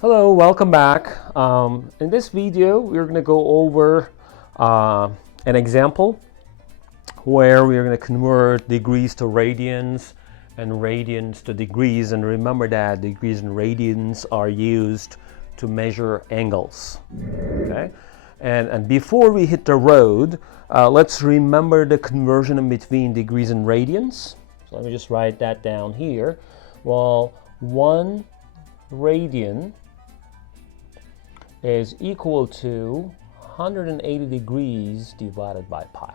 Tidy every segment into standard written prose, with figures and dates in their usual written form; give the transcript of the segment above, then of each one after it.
Hello, welcome back. In this video, we're going to go over an example where we're going to convert degrees to radians and radians to degrees. And remember that degrees and radians are used to measure angles. Okay? And before we hit the road, let's remember the conversion in between degrees and radians. So let me just write that down here. Well, 1 radian is equal to 180 degrees divided by pi.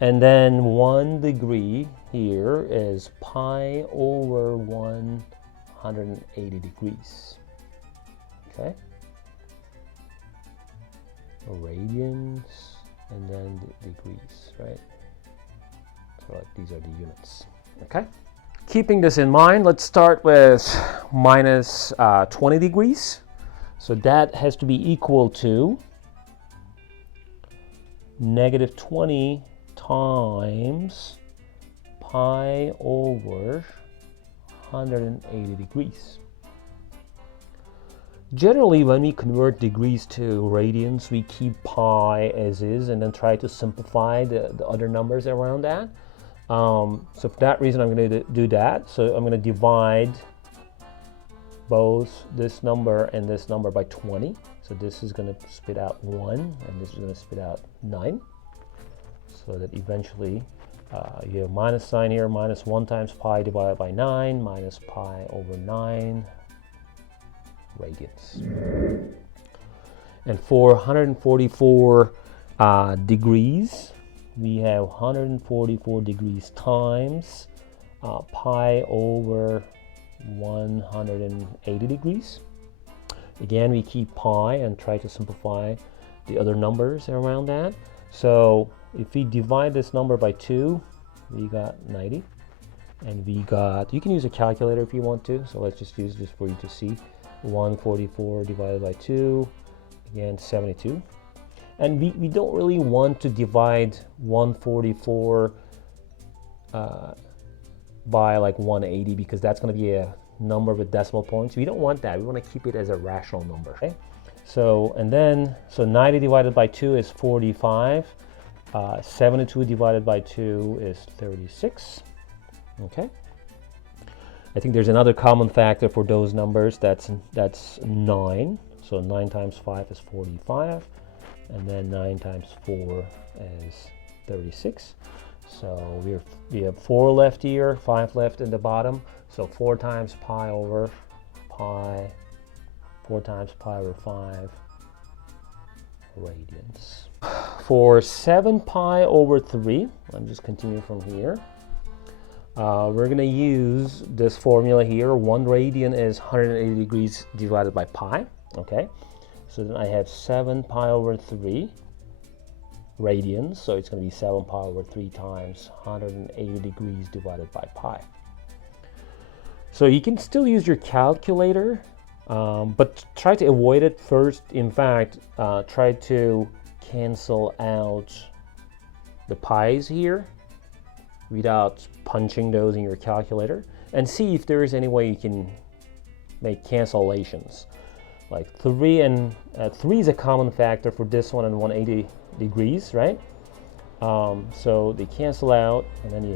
And then 1 degree here is pi over 180 degrees. Okay? Radians and then degrees, right? So these are the units. Okay? Keeping this in mind, let's start with minus 20 degrees. So that has to be equal to negative 20 times pi over 180 degrees. Generally, when we convert degrees to radians, we keep pi as is and then try to simplify the other numbers around that. So for that reason, I'm going to do that. So I'm going to divide both this number and this number by 20. So this is going to spit out 1, and this is going to spit out 9. So that eventually you have minus sign here, minus 1 times pi divided by 9, minus pi over 9 radians. And for 144 degrees, we have 144 degrees times pi over 180 degrees. Again, we keep pi and try to simplify the other numbers around that. So if we divide this number by 2, we got 90. And we got, you can use a calculator if you want to. So let's just use this for you to see. 144 divided by 2, again 72. And we don't really want to divide 144 by like 180 because that's going to be a number with decimal points. We don't want that. We want to keep it as a rational number. Okay? So 90 divided by 2 is 45. 72 divided by 2 is 36. Okay. I think there's another common factor for those numbers. That's 9. So 9 times 5 is 45. And then 9 times 4 is 36. So we have 4 left here, 5 left in the bottom. So 4 times pi over pi, 4 times pi over 5 radians. For 7 pi over 3, I'm just continuing from here. We're going to use this formula here. 1 radian is 180 degrees divided by pi. Okay. So then I have 7 pi over 3 radians. So it's going to be 7 pi over 3 times 180 degrees divided by pi. So you can still use your calculator, but try to avoid it first. In fact, try to cancel out the pi's here without punching those in your calculator and see if there is any way you can make cancellations. Like 3 is a common factor for this one and 180 degrees, right? So they cancel out, and then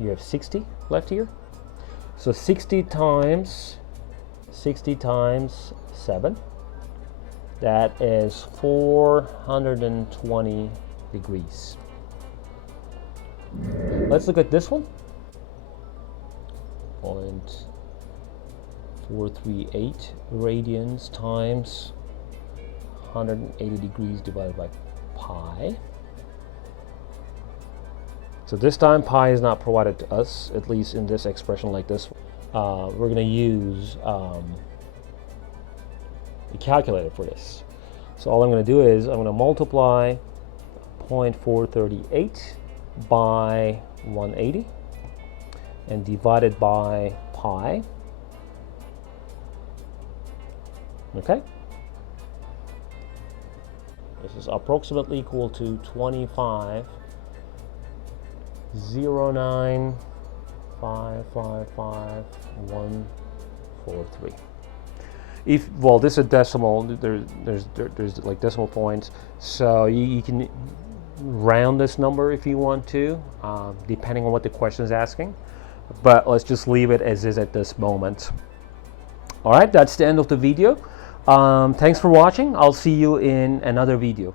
you have 60 left here. So 60 times 7, that is 420 degrees. Let's look at this one. 0.438 radians times 180 degrees divided by pi. So this time pi is not provided to us, at least in this expression like this. We're going to use a calculator for this. So all I'm going to do is I'm going to multiply 0.438 by 180 and divide it by pi. Okay? This is approximately equal to 25.09555143. if, well, this is a decimal, there's like decimal points, so you can round this number if you want to, depending on what the question is asking, but let's just leave it as is at this moment. All right, that's the end of the video. Thanks for watching. I'll see you in another video.